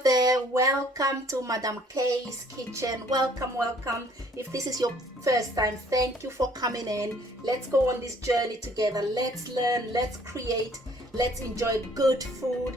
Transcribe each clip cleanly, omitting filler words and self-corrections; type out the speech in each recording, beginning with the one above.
There, welcome to Madam K's kitchen. Welcome. If this is your first time, thank you for coming in. Let's go on this journey together. Let's learn, let's create, let's enjoy good food.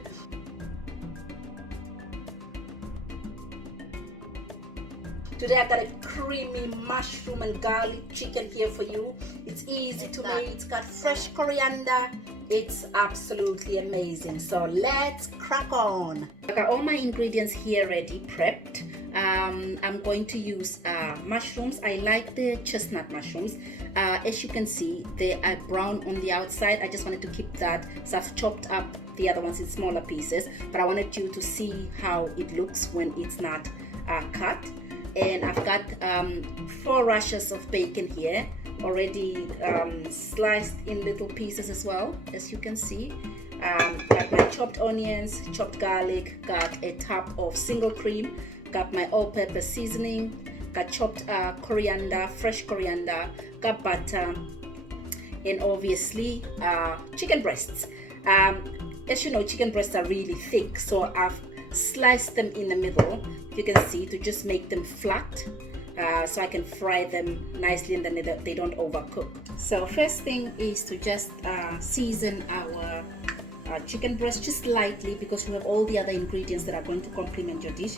Today I got a creamy mushroom and garlic chicken here for you. It's easy to make. It's got fresh coriander. It's absolutely amazing. So let's crack on. I got all my ingredients here ready, prepped. I'm going to use mushrooms. I like the chestnut mushrooms. As you can see, they are brown on the outside. I just wanted to keep that, so I've chopped up the other ones in smaller pieces, but I wanted you to see how it looks when it's not cut. And I've got 4 rashers of bacon here, already sliced in little pieces as well, as you can see. Got my chopped onions, chopped garlic, got a tub of single cream, got my all-purpose seasoning, got chopped coriander, fresh coriander, got butter, and obviously chicken breasts. As you know, chicken breasts are really thick, so I've sliced them in the middle, you can see, to just make them flat, so I can fry them nicely and then they don't overcook. So first thing is to just season our chicken breast just lightly, because you have all the other ingredients that are going to complement your dish.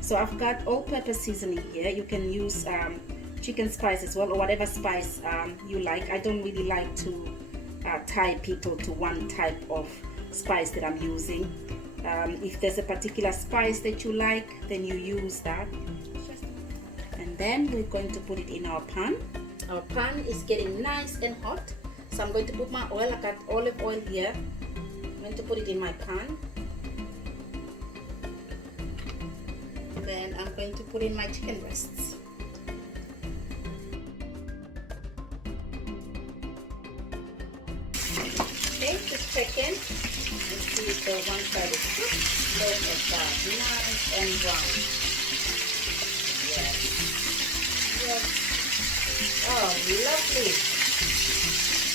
So I've got all-purpose seasoning here. You can use chicken spice as well, or whatever spice you like. I don't really like to tie people to one type of spice that I'm using. If there's a particular spice that you like, then you use that. And then we're going to put it in our pan. Our pan is getting nice and hot, so I'm going to put my oil. I got olive oil here. I'm going to put it in my pan. Then I'm going to put in my chicken breasts. Okay, just check in. Let's see if the one side is cooked. Look at that, nice and brown. Yes. Oh, lovely.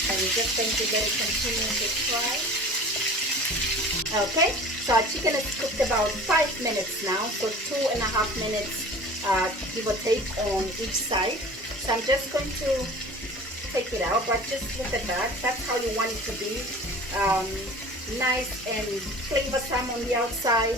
And we're just going to let it continue to fry. Okay, so our chicken is cooked about 5 minutes now, so 2.5 minutes, give or take, on each side. So I'm just going to take it out, but just look at that. That's how you want it to be. Nice and flavorsome on the outside,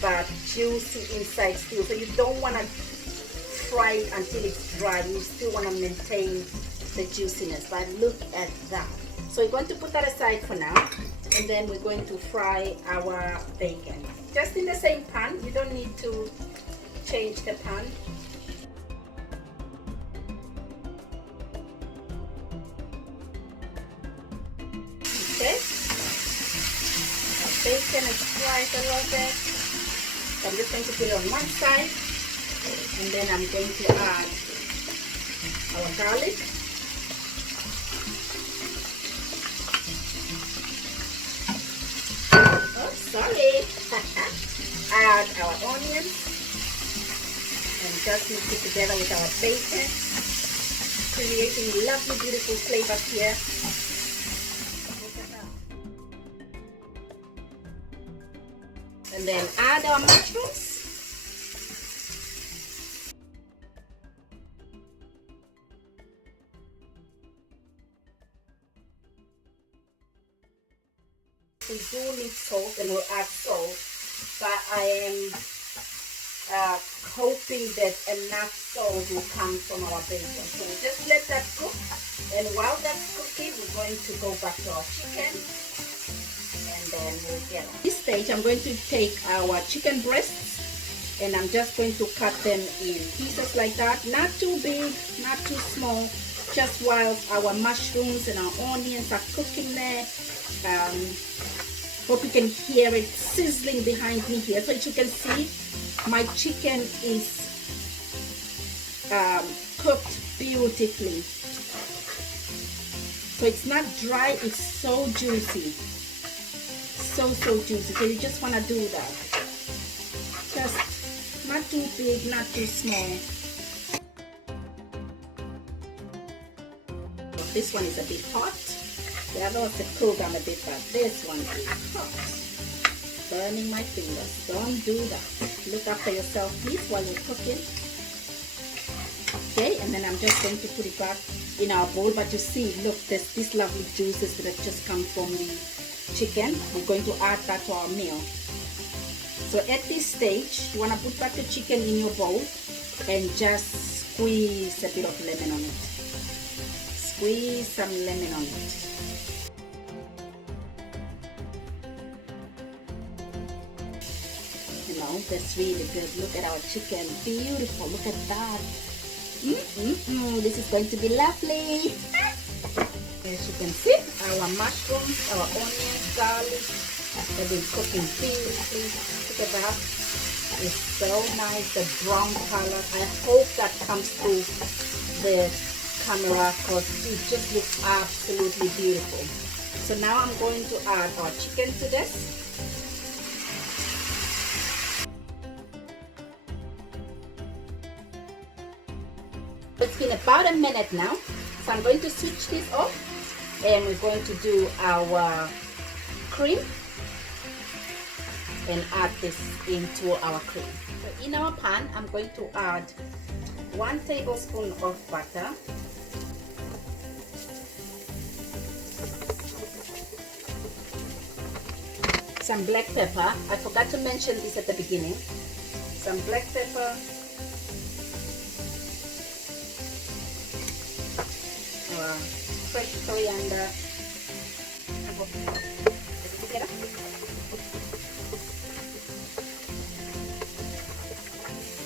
but juicy inside still. So you don't want to fry it until it's dry. You still want to maintain the juiciness, but look at that. So we're going to put that aside for now, and then we're going to fry our bacon just in the same pan. You don't need to change the pan. Okay, our bacon is fried a little bit, so I'm just going to put it on one side, and then I'm going to add our garlic. Oh, sorry. Add our onions and just mix it together with our bacon, creating lovely, beautiful flavors here. And then add our mushrooms. We do need salt, and we'll add salt, but I am hoping that enough salt will come from our bacon. So we just let that cook, and while that's cooking, we're going to go back to our chicken, and then we'll get on. At this stage, I'm going to take our chicken breasts, and I'm just going to cut them in pieces like that. Not too big, not too small, just while our mushrooms and our onions are cooking there. Hope you can hear it sizzling behind me here. So as you can see, my chicken is cooked beautifully. So it's not dry, it's so juicy. So juicy. So you just want to do that. Just not too big, not too small. This one is a bit hot. The other one's cooled down a bit, but this one is hot. burning my fingers. Don't do that. Look after yourself, please, while you're cooking. Okay, and then I'm just going to put it back in our bowl. But you see, look, there's these lovely juices that have just come from the chicken. We're going to add that to our meal. So at this stage, you want to put back the chicken in your bowl and just squeeze a bit of lemon on it. Squeeze some lemon on it. You know, that's really good. Look at our chicken. Beautiful. Look at that. This is going to be lovely. As you can see, our mushrooms, our onions, garlic have been cooking beautifully. Look at that. It's so nice, the brown color. I hope that comes through the camera because it just looks absolutely beautiful. So now I'm going to add our chicken to this. It's been about a minute now, so I'm going to switch this off and we're going to do our cream and add this into our cream. So in our pan, I'm going to add 1 tablespoon of butter, some black pepper. I forgot to mention this at the beginning. Some black pepper, fresh coriander,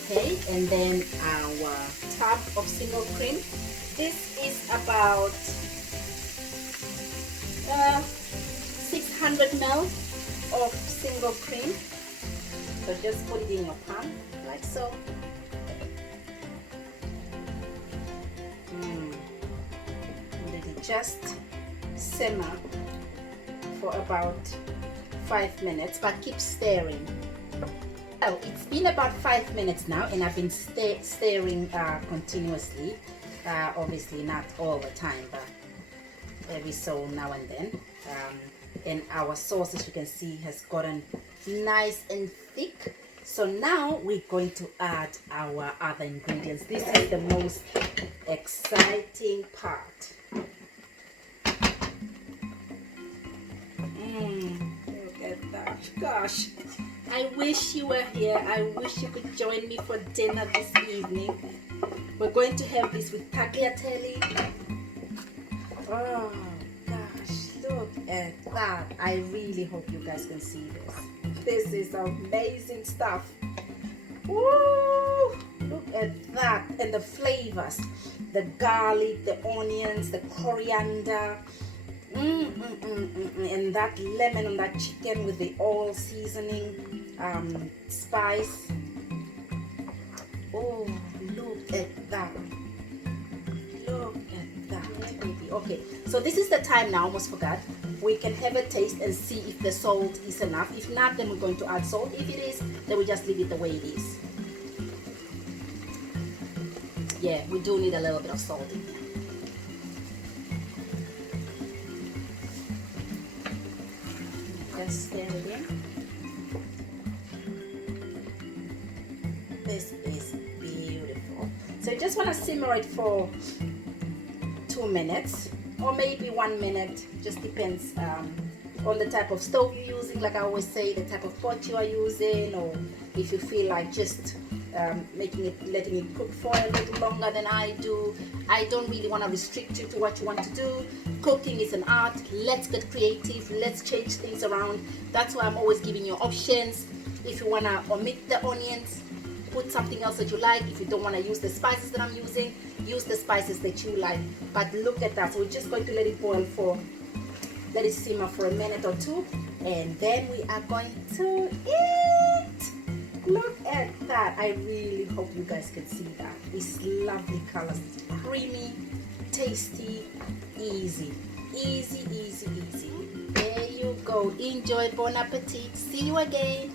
okay, and then our tub of single cream. This is about 600 ml of single cream. So just put it in your pan like so. Just simmer for about 5 minutes, but keep stirring. Oh, it's been about 5 minutes now, and I've been stirring continuously. Obviously not all the time, but every so now and then. And our sauce, as you can see, has gotten nice and thick. So now we're going to add our other ingredients. This is the most exciting part. Look at that. Gosh, I wish you were here. I wish you could join me for dinner this evening. We're going to have this with tagliatelle. Oh gosh, look at that. I really hope you guys can see this. This is amazing stuff. Woo! Look at that. And the flavors, the garlic, the onions, the coriander, and that lemon on that chicken with the oil seasoning, spice. Oh, look at that. Look at that. Yeah, baby. Okay, so this is the time now. Almost forgot. We can have a taste and see if the salt is enough. If not, then we're going to add salt. If it is, then we just leave it the way it is. Yeah, we do need a little bit of salt in here. Just stir it in. This is beautiful. So you just want to simmer it for 2 minutes or maybe 1 minute. Just depends on the type of stove you're using. Like I always say, the type of pot you are using, or if you feel like just letting it cook for a little longer than I do. I don't really want to restrict you to what you want to do. Cooking is an art. Let's get creative. Let's change things around. That's why I'm always giving you options. If you want to omit the onions, put something else that you like. If you don't want to use the spices that I'm using, use the spices that you like. But look at that. So we're just going to let it boil let it simmer for a minute or two, and then we are going to eat. Look at that. I really hope you guys can see that. It's lovely colors. It's creamy, tasty, easy. Easy, easy, easy. There you go. Enjoy. Bon appetit. See you again.